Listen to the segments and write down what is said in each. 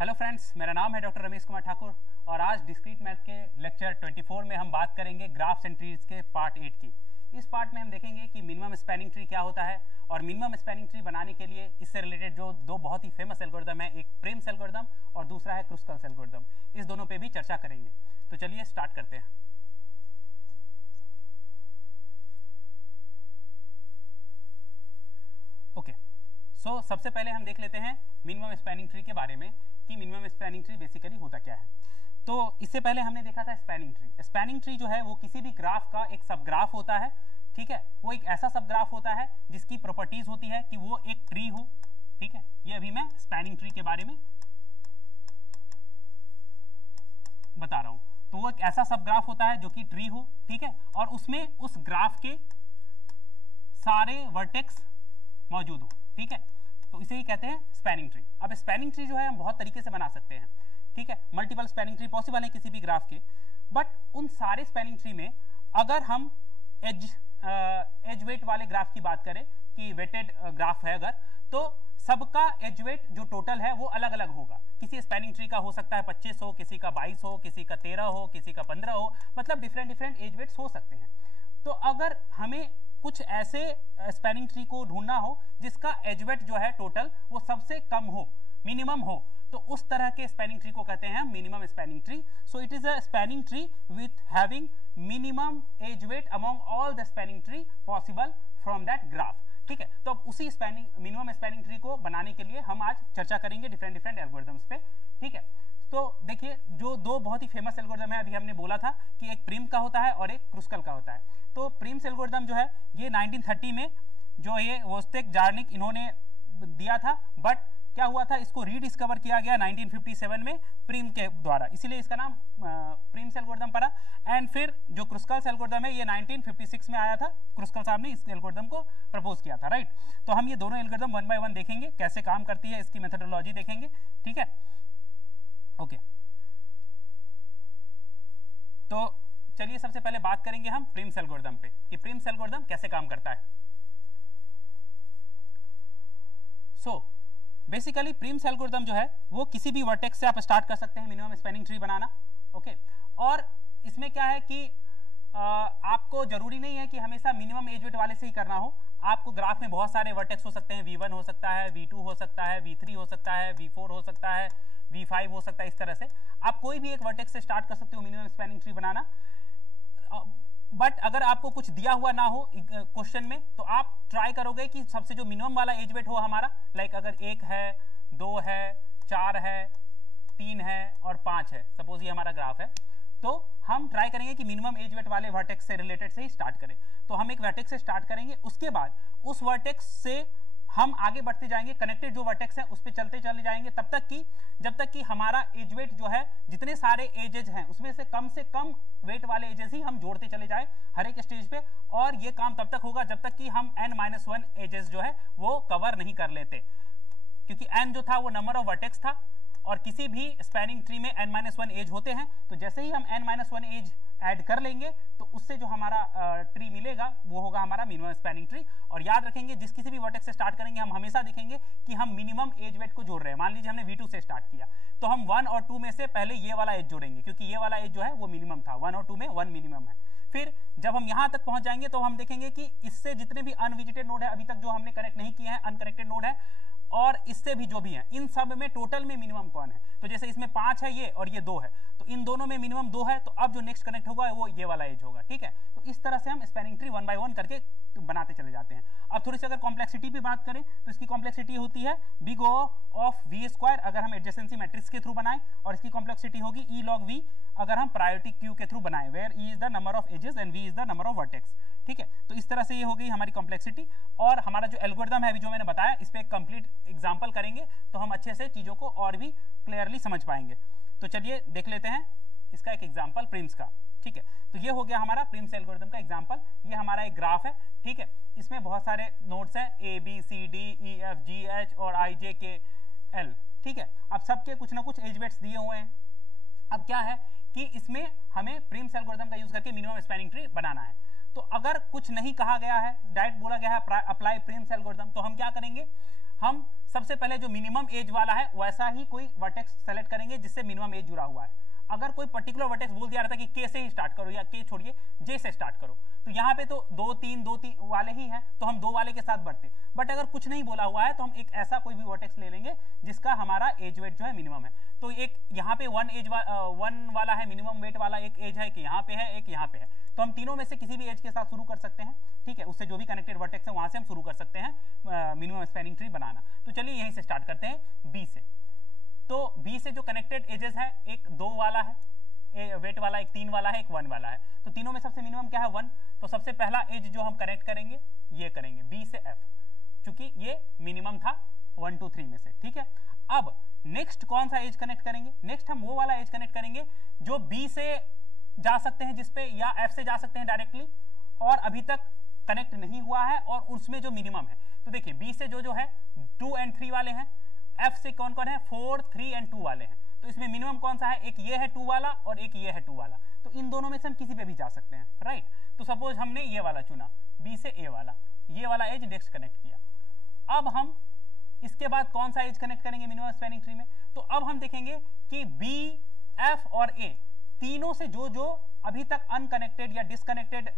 Hello friends, मेरा नाम है डॉक्टर रमेश कुमार ठाकुर और आज डिस्क्रीट मैथ के लेक्चर 24 में हम बात करेंगे ग्राफ्स एंड ट्रीज के पार्ट 8 की। इस पार्ट में हम देखेंगे कि मिनिमम स्पैनिंग ट्री क्या होता है और मिनिमम स्पैनिंग ट्री बनाने के लिए इससे रिलेटेड जो दो बहुत ही फेमस एल्गोरिदम है, एक प्रिम्स एल्गोरिदम और दूसरा है क्रुस्कल्स एल्गोरिदम, इस दोनों पे भी चर्चा करेंगे। तो चलिए स्टार्ट करते हैं। ओके, सो सबसे पहले हम देख लेते हैं मिनिमम स्पैनिंग ट्री के बारे में कि मिनिमम स्पैनिंग ट्री बेसिकली होता क्या है। तो इससे पहले हमने देखा था स्पैनिंग ट्री। स्पैनिंग ट्री जो है वो किसी भी ग्राफ का एक सब ग्राफ होता है, ठीक है। वो एक ऐसा सब ग्राफ होता है जिसकी प्रॉपर्टीज होती है कि वो एक ट्री हो, ठीक है। ये अभी मैं स्पैनिंग ट्री के बारे में बता रहा हूं। तो वो एक ऐसा सब ग्राफ होता है जो कि ट्री हो, ठीक है, और उसमें उस ग्राफ के सारे वर्टेक्स मौजूद हो, ठीक है। तो इसे ही कहते हैं स्पैनिंग ट्री। अब स्पैनिंग ट्री जो है हम बहुत तरीके से बना सकते हैं, ठीक है। मल्टीपल स्पैनिंग ट्री पॉसिबल है किसी भी ग्राफ के, बट उन सारे स्पैनिंग ट्री में अगर हम एज वेट वाले ग्राफ की बात करें कि वेटेड ग्राफ है अगर, तो सबका एज वेट जो टोटल है वो अलग अलग होगा। किसी स्पैनिंग ट्री का हो सकता है 25 हो, किसी का 22 हो, किसी का 13 हो, किसी का 15 हो, मतलब डिफरेंट एज वेट्स हो सकते हैं। तो अगर हमें कुछ ऐसे स्पैनिंग ट्री को ढूंढना हो जिसका एज वेट जो है टोटल वो सबसे कम हो, मिनिमम हो, तो उस तरह के स्पैनिंग ट्री को कहते हैं minimum spanning tree. So it is a spanning tree with having minimum edge weight among all the spanning tree possible from that graph, ठीक है। तो अब उसी मिनिमम स्पैनिंग ट्री को बनाने के लिए हम आज चर्चा करेंगे डिफरेंट एल्गोरिथम्स पे, ठीक है। तो देखिए, जो दो बहुत ही फेमस एल्गोरिथम है, अभी हमने बोला था कि एक प्रिम का होता है और एक क्रुस्कल का होता है। तो प्रिम्स एल्गोरिथम जो है ये 1930 में जो ये वोस्टेक जार्निक इन्होंने दिया था, बट क्या हुआ था, इसको रीडिस्कवर किया गया 1957 में प्रिम के द्वारा, इसीलिए इसका नाम प्रिम्स एल्गोरिथम पड़ा। एंड फिर जो क्रुस्कल्स एल्गोरिथम है ये 1956 में आया था, क्रुस्कल साहब ने इस एल्गोरिथम को प्रपोज किया था, राइट। तो हम ये दोनों एल्गोरिथम वन बाय वन देखेंगे, कैसे काम करती है, इसकी मेथोडोलॉजी देखेंगे, ठीक है। ओके, तो चलिए सबसे पहले बात करेंगे हम प्रिम्स एल्गोरिथम पे कि प्रिम्स एल्गोरिथम कैसे काम करता है। सो बेसिकली प्रिम्स एल्गोरिथम जो है वो किसी भी वर्टेक्स से आप स्टार्ट कर सकते हैं मिनिमम स्पैनिंग ट्री बनाना, ओके। और इसमें क्या है कि आपको जरूरी नहीं है कि हमेशा मिनिमम एज वेट वाले से ही करना हो। आपको ग्राफ में बहुत सारे वर्टेक्स हो सकते हैं, V1 हो सकता है, V2 हो सकता है, V3 हो सकता है, V4 हो सकता है, V5 हो सकता है। इस तरह से आप कोई भी एक वर्टेक्स से स्टार्ट कर सकते हो minimum spanning tree banana. But अगर आपको कुछ दिया हुआ ना हो क्वेश्चन में, तो आप ट्राई करोगे कि सबसे जो मिनिमम वाला एज वेट हो हमारा, लाइक अगर 1 है, 2 है, 4 है, 3 है और 5 है, सपोज ये हमारा ग्राफ है, तो हम ट्राई करेंगे कि मिनिमम एज वेट वाले वर्टेक्स से रिलेटेड से ही स्टार्ट करें। तो हम एक वर्टेक्स से स्टार्ट करेंगे, उसके बाद उस वर्टेक्स से हम आगे बढ़ते जाएंगे, कनेक्टेड जो वर्टेक्स हैं उस पे चलते चले जाएंगे तब तक कि जब तक कि हमारा एज वेट जो है, जितने सारे एजेस हैं उसमें से कम वेट वाले एजेस ही हम जोड़ते चले जाए हर एक स्टेज पे। और ये काम तब तक होगा जब तक कि हम n-1 एजेस जो है वो कवर नहीं कर लेते, क्योंकि n जो था वो नंबर ऑफ वर्टेक्स था और किसी भी स्पैनिंग ट्री में n-1 एज होते हैं। तो जैसे ही हम n-1 एज ऐड कर लेंगे तो उससे जो हमारा ट्री मिलेगा वो होगा हमारा मिनिमम स्पैनिंग ट्री। और याद रखेंगे, जिस किसी भी वर्टेक्स से स्टार्ट करेंगे हम हमेशा देखेंगे कि हम मिनिमम एज वेट को जोड़ रहे हैं। मान लीजिए हमने V2 से स्टार्ट किया, तो हम 1 और 2 में से पहले ये वाला एज जोड़ेंगे, क्योंकि ये वाला एज जो है वो मिनिमम था, 1 और 2 में 1 मिनिमम है। फिर जब हम यहां तक पहुंच जाएंगे तो हम देखेंगे कि इससे जितने भी अनविजिटेड नोड है अभी तक जो हमने कनेक्ट नहीं किए हैं, अनकनेक्टेड नोड है, और इससे भी जो भी है, इन सब में टोटल में मिनिमम कौन है। तो जैसे इसमें 5 है ये और ये 2 है, तो इन दोनों में मिनिमम 2 है, तो अब जो नेक्स्ट कनेक्ट होगा वो ये वाला एज होगा, ठीक है। तो इस तरह से हम स्पैनिंग ट्री 1 बाय 1 करके बनाते चले जाते हैं। अब थोड़ी सी अगर कॉम्प्लेक्सिटी पे बात करें तो इसकी कॉम्प्लेक्सिटी होती है बिग O ऑफ V² अगर हम एडजेसेंसी मैट्रिक्स के थ्रू बनाएं, और इसकी कॉम्प्लेक्सिटी होगी E log V अगर हम प्रायोरिटी क्यू के थ्रू बनाएं, where E is the number of edges and V is the number of vertex, ठीक है। तो इस तरह से ये हो गई हमारी कॉम्प्लेक्सिटी। और हमारा जो एल्गोरिथम है अभी जो मैंने बताया, इस पे एक कंप्लीट एग्जांपल करेंगे तो हम अच्छे से चीजों को और भी क्लियरली समझ पाएंगे। तो चलिए देख लेते हैं इसका एक एग्जांपल प्रिम्स का, ठीक है। तो ये हो गया हमारा प्रिम्स एल्गोरिथम का एग्जांपल। ये हमारा एक ग्राफ है, ठीक है। इसमें बहुत सारे नोड्स हैं, A B C D E F G H और I J K L, ठीक है। अब सबके कुछ ना कुछ एज वेट्स दिए हुए हैं। अब क्या है कि इसमें हमें प्रिम्स एल्गोरिथम का यूज करके मिनिमम स्पैनिंग ट्री बनाना है। तो अगर कुछ नहीं कहा गया है, डायरेक्ट बोला गया है अप्लाई प्रिम्स एल्गोरिथम, तो हम क्या करेंगे, हम सबसे पहले जो मिनिमम एज वाला है वैसा ही कोई वर्टेक्स सेलेक्ट करेंगे जिससे मिनिमम एज जुड़ा हुआ है। अगर कोई पर्टिकुलर वर्टेक्स बोल दिया रहता कि के से ही स्टार्ट करो या के छोड़िए जे से स्टार्ट करो, तो यहाँ पे तो 2 3 वाले ही हैं, तो हम 2 वाले के साथ बढ़ते। बट अगर कुछ नहीं बोला हुआ है तो हम एक ऐसा कोई भी वर्टेक्स ले लेंगे जिसका हमारा एज वेट जो है मिनिमम है। तो एक यहाँ पे 1 वाला है मिनिमम वेट वाला, एक एज है कि यहाँ पे है, एक यहाँ पे है, तो हम तीनों में से किसी भी एज के साथ शुरू कर सकते हैं। ठीक है, उससे जो भी कनेक्टेड वर्टेक्स है वहां से हम शुरू कर सकते हैं मिनिमम स्पैनिंग ट्री बनाना। तो चलिए यहीं से स्टार्ट करते हैं बी से। तो बी से जो कनेक्टेड एजेस है, एक 2 वाला है वेट वाला, एक 3 वाला है, एक 1 वाला है। तो तीनों में सबसे मिनिमम क्या है 1। तो सबसे पहला एज जो हम कनेक्ट करेंगे ये करेंगे बी से एफ, चूंकि ये मिनिमम था 1 2 3 में से। ठीक है, अब नेक्स्ट कौन सा एज कनेक्ट करेंगे? नेक्स्ट हम वो वाला एज कनेक्ट करेंगे जो बी से जा सकते हैं जिसपे, या एफ से जा सकते हैं डायरेक्टली, और अभी तक कनेक्ट नहीं हुआ है और उसमें जो मिनिमम है। तो देखिए बी से जो है 2 और 3 वाले हैं, एफ से कौन कौन है 4 3 और 2 वाले हैं। तो इसमें मिनिमम कौन सा है? एक ये है 2 वाला और एक ये है 2 वाला। तो इन दोनों में से हम किसी पे भी जा सकते हैं, राइट। तो सपोज हमने ये वाला चुना, बी से ए वाला, ये वाला एज नेक्स्ट कनेक्ट किया। अब हम इसके बाद कौन सा एज कनेक्ट करेंगे मिनिमम स्पैनिंग ट्री में? तो अब हम देखेंगे कि बी, एफ और ए तीनों से जो अभी तक अनकनेक्टेड या डिसकनेक्टेड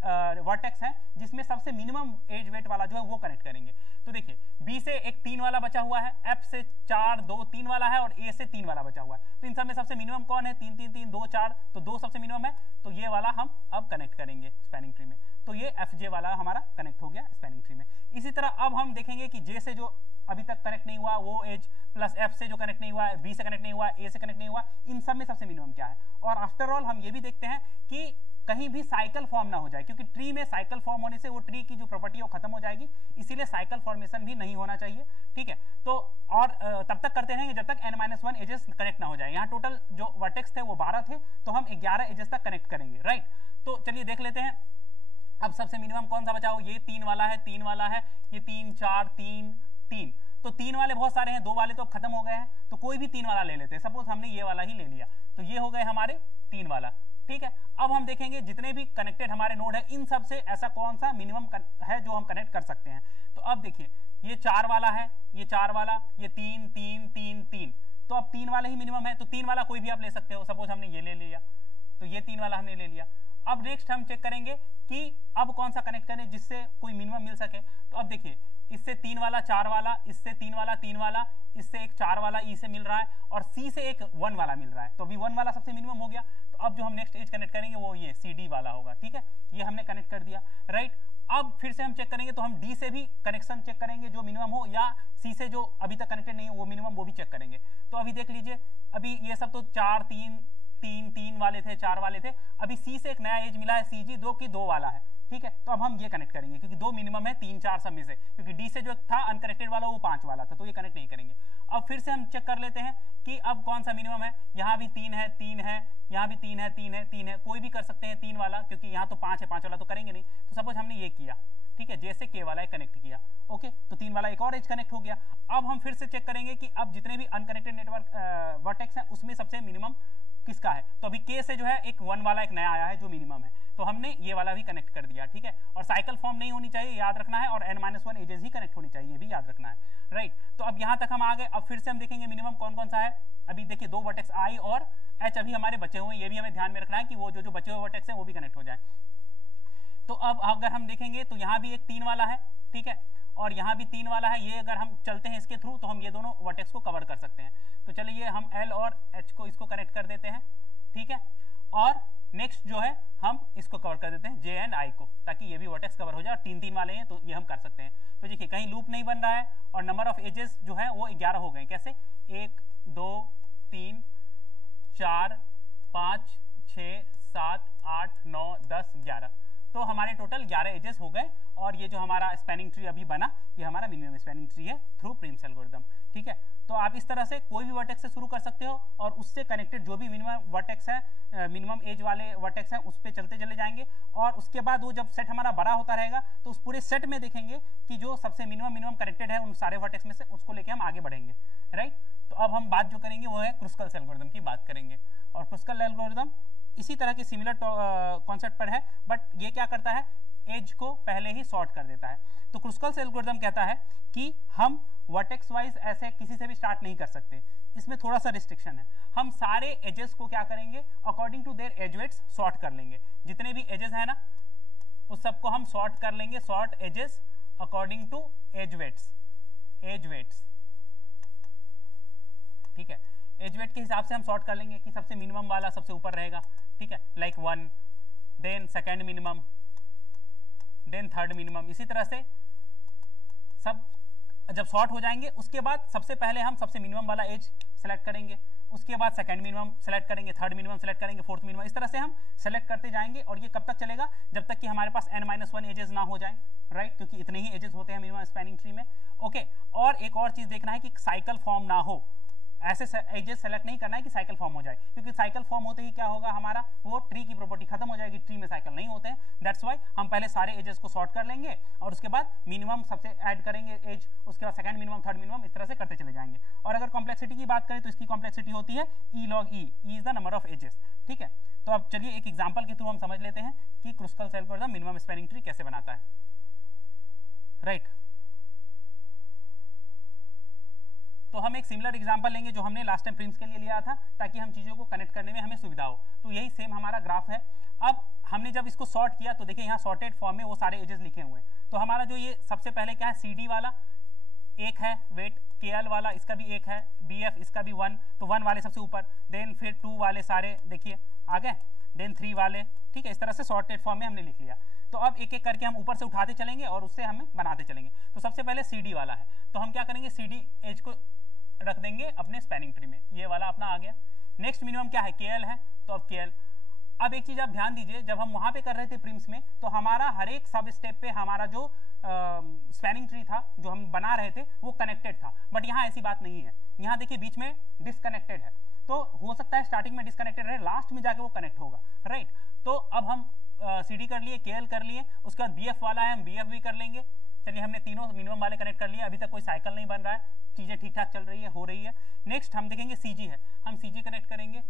वर्टेक्स हैं, जिसमें सबसे मिनिमम एज वेट वाला जो है वो कनेक्ट करेंगे। तो देखिए बी से एक 3 वाला बचा हुआ है, एफ से 4 2 3 वाला है और ए से 3 वाला बचा हुआ है। तो इन सब में सबसे मिनिमम कौन है? 3 3 3 2 4, तो 2 सबसे मिनिमम है। तो ये वाला हम अब कनेक्ट करेंगे स्पैनिंग ट्री में। तो ये एफ जे वाला हमारा कनेक्ट हो गया स्पैनिंग ट्री में। इसी तरह अब हम देखेंगे कि जे से जो अभी तक कनेक्ट नहीं हुआ वो एज, प्लस एफ से जो कनेक्ट नहीं हुआ, बी से कनेक्ट नहीं हुआ, ए से कनेक्ट नहीं हुआ, इन सब में सबसे मिनिमम क्या है। और आफ्टर ऑल हम ये भी देखते हैं कि कहीं भी साइकिल फॉर्म ना हो जाए, क्योंकि ट्री में साइकिल फॉर्म होने से वो ट्री की जो प्रॉपर्टी है वो खत्म हो जाएगी, इसीलिए साइकिल फॉर्मेशन भी नहीं होना चाहिए। ठीक है, तो और तब तक करते रहेंगे जब तक n-1 एजेस कनेक्ट ना हो जाए। यहाँ टोटल जो वर्टेक्स थे वो 12 थे, तो हम 11 एजेस तक कनेक्ट करेंगे, राइट। तो चलिए देख लेते हैं अब सबसे मिनिमम कौन सा बचा हो। ये 3 वाला है, 3 वाला है, ये 3 4 3 3। तो 3 वाले बहुत सारे हैं, 2 वाले तो खत्म हो गए हैं, तो कोई भी 3 वाला ले लेते हैं। सपोज हमने ये वाला ही ले लिया, तो ये हो गए हमारे 3 वाला। ठीक है, अब हम देखेंगे जितने भी कनेक्टेड हमारे नोड है इन सब से ऐसा कौन सा मिनिमम है जो हम कनेक्ट कर सकते हैं। तो अब देखिए ये 4 वाला है, ये 4 वाला, ये 3 3 3 3, तो अब 3 वाला ही मिनिमम है। तो 3 वाला कोई भी आप ले सकते हो। सपोज हमने ये ले लिया, तो ये 3 वाला हमने ले लिया। अब नेक्स्ट हम चेक करेंगे कि अब कौन सा कनेक्ट करें जिससे कोई मिनिमम मिल सके। तो अब देखिए इससे 3 वाला 4 वाला, इससे 3 वाला 3 वाला, इससे एक 4 वाला ई से मिल रहा है, और सी से एक 1 वाला मिल रहा है। तो अभी 1 वाला सबसे मिनिमम हो गया। तो अब जो हम नेक्स्ट एज कनेक्ट करेंगे वो ये सी डी वाला होगा। ठीक है, ये हमने कनेक्ट कर दिया, राइट। अब फिर से हम चेक करेंगे, तो हम डी से भी कनेक्शन चेक करेंगे जो मिनिमम हो, या सी से जो अभी तक कनेक्टेड नहीं हो वो मिनिमम, वो भी चेक करेंगे। तो अभी देख लीजिए, अभी ये सब तो 4 3 3 3 वाले थे, 4 वाले थे। अभी सी से एक नया एज मिला है सी जी 2 की 2 वाला है। ठीक है, तो अब हम ये कनेक्ट करेंगे क्योंकि 2 मिनिमम है 3 4 सब में से, क्योंकि डी से जो था अनकनेक्टेड वाला वो 5 वाला था, तो ये कनेक्ट नहीं करेंगे। अब फिर से हम चेक कर लेते हैं कि अब कौन सा मिनिमम है। यहाँ भी 3 है, 3 है, यहाँ भी 3 है, 3 है, 3 है, कोई भी कर सकते हैं 3 वाला, क्योंकि यहाँ तो 5 है, 5 वाला तो करेंगे नहीं। तो सपोज हमने ये किया, ठीक है, जैसे के वाला कनेक्ट किया, ओके, तो 3 वाला एक और एज कनेक्ट हो गया। अब हम फिर से चेक करेंगे कि अब जितने भी अनकनेक्टेड नेटवर्क वर्टेक्स हैं उसमें सबसे मिनिमम किसका है। तो अभी के से जो है एक 1 वाला एक नया आया है जो मिनिमम है, तो हमने ये वाला भी कनेक्ट कर दिया। ठीक है, और साइकिल फॉर्म नहीं होनी चाहिए, याद रखना है, और n-1 एजेस ही कनेक्ट होनी चाहिए, ये भी याद रखना है, राइट। तो अब यहाँ तक हम आ गए। अब फिर से हम देखेंगे मिनिमम कौन कौन सा है। अभी देखिए 2 वर्टेक्स आई और एच अभी हमारे बचे हुए हैं, ये भी हमें ध्यान में रखना है कि वो जो बचे हुए वर्टेक्स हैं वो भी कनेक्ट हो जाए। तो अब अगर हम देखेंगे तो यहाँ भी एक 3 वाला है, ठीक है, और यहाँ भी 3 वाला है। ये अगर हम चलते हैं इसके थ्रू तो हम ये दोनों वर्टेक्स को कवर कर सकते हैं। तो चलिए हम एल और एच को इसको कनेक्ट कर देते हैं, ठीक है, और नेक्स्ट जो है हम इसको कवर कर देते हैं जे एंड आई को, ताकि ये भी वर्टेक्स कवर हो जाए। और 3 3 वाले हैं तो ये हम कर सकते हैं। तो देखिए कहीं लूप नहीं बन रहा है और नंबर ऑफ एजेस जो है वो 11 हो गए। कैसे? 1 2 3 4 5 6 7 8 9 10 11, तो हमारे टोटल 11 एजेस हो गए। और ये जो हमारा स्पैनिंग ट्री अभी बना ये हमारा मिनिमम स्पैनिंग ट्री है थ्रू प्रिम्स एल्गोरिथम। ठीक है, तो आप इस तरह से कोई भी वर्टेक्स से शुरू कर सकते हो और उससे कनेक्टेड जो भी मिनिमम वर्टेक्स है, मिनिमम एज वाले वर्टेक्स हैं, उस पर चलते चले जाएंगे। और उसके बाद वो जब सेट हमारा बड़ा होता रहेगा तो उस पूरे सेट में देखेंगे कि जो सबसे मिनिमम कनेक्टेड है उन सारे वर्टेक्स में से, उसको लेके हम आगे बढ़ेंगे, राइट। तो अब हम बात जो करेंगे वो है क्रुस्कल्स एल्गोरिथम की बात करेंगे। और क्रुस्कल एल्गोरिथम इसी तरह के सिमिलर कॉन्सेप्ट पर है, बट ये क्या करता है एज को पहले ही सॉर्ट कर देता है। तो क्रुस्कल्स एल्गोरिथम कहता है कि हम वर्टेक्स वाइज ऐसे किसी से भी स्टार्ट नहीं कर सकते, इसमें थोड़ा सा रिस्ट्रिक्शन है। हम सारे एजेस को क्या करेंगे, according to their edge weights sort कर लेंगे। जितने भी एजेस है ना उस सबको हम सॉर्ट कर लेंगे, sort edges according to edge weights, edge weights, ठीक है। एज वेट के हिसाब से हम सॉर्ट कर लेंगे कि सबसे मिनिमम वाला सबसे ऊपर रहेगा, ठीक है, like 1, then second minimum, then third minimum. इसी तरह से सब जब सॉर्ट हो जाएंगे उसके बाद सबसे पहले हम सबसे मिनिमम वाला एज सेलेक्ट करेंगे, उसके बाद सेकंड मिनिमम सेलेक्ट करेंगे, थर्ड मिनिमम सेलेक्ट करेंगे, फोर्थ मिनिमम, इस तरह से हम सेलेक्ट करते जाएंगे। और ये कब तक चलेगा, जब तक कि हमारे पास n-1 एजेस ना हो जाए, राइट, क्योंकि इतने ही एजेस होते हैं मिनिमम स्पैनिंग ट्री में। ओके, और एक और चीज देखना है कि साइकिल फॉर्म ना हो, ऐसे एजेस सेलेक्ट नहीं करना है कि साइकिल फॉर्म हो जाए, क्योंकि साइकिल फॉर्म होते ही क्या होगा, हमारा वो ट्री की प्रॉपर्टी खत्म हो जाएगी, ट्री में साइकिल नहीं होते हैं। दैट्स व्हाई हम पहले सारे एजेस को सॉर्ट कर लेंगे और उसके बाद मिनिमम सबसे ऐड करेंगे एज, उसके बाद सेकंड मिनिमम, थर्ड मिनिमम, इस तरह से करते चले जाएंगे। और अगर कॉम्प्लेक्सिटी की बात करें तो इसकी कॉम्प्लेक्सिटी होती है E log E, E is the number of edges, ठीक है। तो अब चलिए एक एग्जाम्पल के थ्रू हम समझ लेते हैं कि Kruskal's algorithm minimum spanning tree कैसे बनाता है, राइट। तो हम एक सिमिलर एग्जांपल लेंगे जो हमने लास्ट टाइम प्रिम्स के लिए लिया था, ताकि हम चीज़ों को कनेक्ट करने में हमें सुविधा हो। तो यही सेम हमारा ग्राफ है। अब हमने जब इसको सॉर्ट किया तो देखिए यहाँ सॉर्टेड फॉर्म में वो सारे एजेस लिखे हुए हैं। तो हमारा जो ये सबसे पहले क्या है, CD वाला एक है वेट, KL वाला इसका भी एक है, BF इसका भी 1, तो 1 वाले सबसे ऊपर, देन फिर 2 वाले सारे देखिए आ गए, देन 3 वाले, ठीक है। इस तरह से सॉर्टेड फॉर्म में हमने लिख लिया। तो अब एक एक करके हम ऊपर से उठाते चलेंगे और उससे हम बनाते चलेंगे। तो सबसे पहले CD वाला है, तो हम क्या करेंगे, CD एज को रख देंगे अपने स्पैनिंग ट्री में, ये वाला अपना आ गया। नेक्स्ट मिनिमम क्या है, KL है, तो अब KL। अब एक चीज आप ध्यान दीजिए, जब हम वहां पे कर रहे थे प्रिम्स में, तो हमारा हर एक सब स्टेप पे हमारा जो स्पैनिंग ट्री था जो हम बना रहे थे वो कनेक्टेड था, बट यहाँ ऐसी बात नहीं है। यहाँ देखिए बीच में डिसकनेक्टेड है, तो हो सकता है स्टार्टिंग में डिसकनेक्टेड रहे, लास्ट में जाके वो कनेक्ट होगा, राइट। तो अब हम CD कर लिए, KL कर लिए, उसके बाद BF वाला है, हम BF भी कर लेंगे। चलिए हमने तीनों मिनिमम वाले कनेक्ट कर लिए, अभी तक कोई साइकिल नहीं बन रहा है, चीजें ठीक ठाक चल रही है, हो रही है। नेक्स्ट हम देखेंगे CG है, हम CG कनेक्ट करेंगे।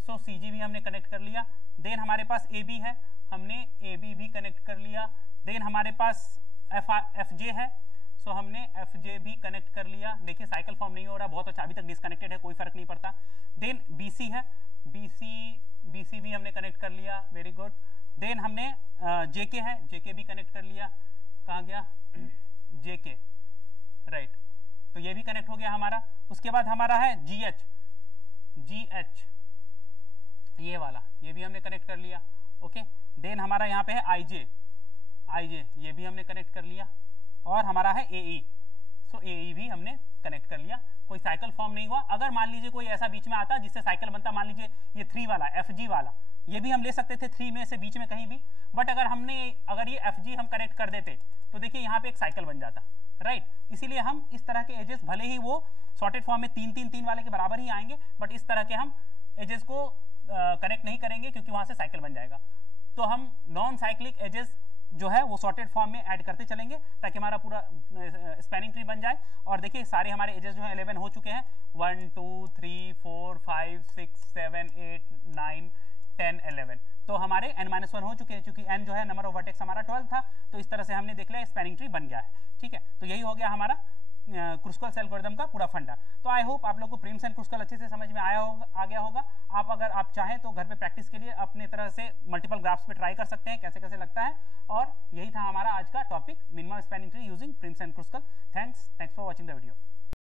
सो CG भी हमने कनेक्ट कर लिया। देन हमारे पास AB है, हमने AB भी कनेक्ट कर लिया। देन हमारे पास FJ है, सो हमने FJ भी कनेक्ट कर लिया। देखिए साइकिल फॉर्म नहीं हो रहा, बहुत अच्छा, अभी तक डिसकनेक्टेड है, कोई फर्क नहीं पड़ता। देन BC है, BC भी हमने कनेक्ट कर लिया, वेरी गुड। देन हमने JK है, JK भी कनेक्ट कर लिया। कहाँ गया JK, राइट, तो ये भी कनेक्ट हो गया हमारा। उसके बाद हमारा है GH, ये वाला, ये भी हमने कनेक्ट कर लिया, ओके। देन हमारा यहाँ पे है IJ, ये भी हमने कनेक्ट कर लिया। और हमारा है AE, सो AE भी हमने कनेक्ट कर लिया। कोई साइकिल फॉर्म नहीं हुआ। अगर मान लीजिए कोई ऐसा बीच में आता जिससे साइकिल बनता, मान लीजिए ये 3 वाला FG वाला, ये भी हम ले सकते थे 3 में से बीच में कहीं भी, बट अगर ये FG हम कनेक्ट कर देते तो देखिए यहाँ पे एक साइकिल बन जाता, राइट। इसीलिए हम इस तरह के एजेस, भले ही वो सॉर्टेड फॉर्म में 3 वाले के बराबर ही आएंगे, बट इस तरह के हम एजेस को कनेक्ट नहीं करेंगे क्योंकि वहां से साइकिल बन जाएगा। तो हम नॉन साइक्लिक एजेस जो है वो सॉर्टेड फॉर्म में ऐड करते चलेंगे ताकि हमारा पूरा स्पैनिंग ट्री बन जाए। और देखिए सारे हमारे एजेस जो है 11 हो चुके हैं, 1 2 3 4 5 6 7 8 9 10 11, तो हमारे n-1 हो चुके हैं, क्योंकि n जो है नंबर ऑफ वर्टेक्स हमारा 12 था। तो इस तरह से हमने देख लिया स्पैनिंग ट्री बन गया है, ठीक है। तो यही हो गया हमारा क्रुस्कल्स एल्गोरिथम का पूरा फंडा। तो आई होप आप लोग को प्रिम्स एंड क्रुस्कल अच्छे से समझ में आ गया होगा। अगर आप चाहें तो घर पे प्रैक्टिस के लिए अपने तरह से मल्टीपल ग्राफ्स पे ट्राई कर सकते हैं कैसे कैसे लगता है। और यही था हमारा आज का topic, minimum spanning tree using Prim's and Kruskal. Thanks for watching the video.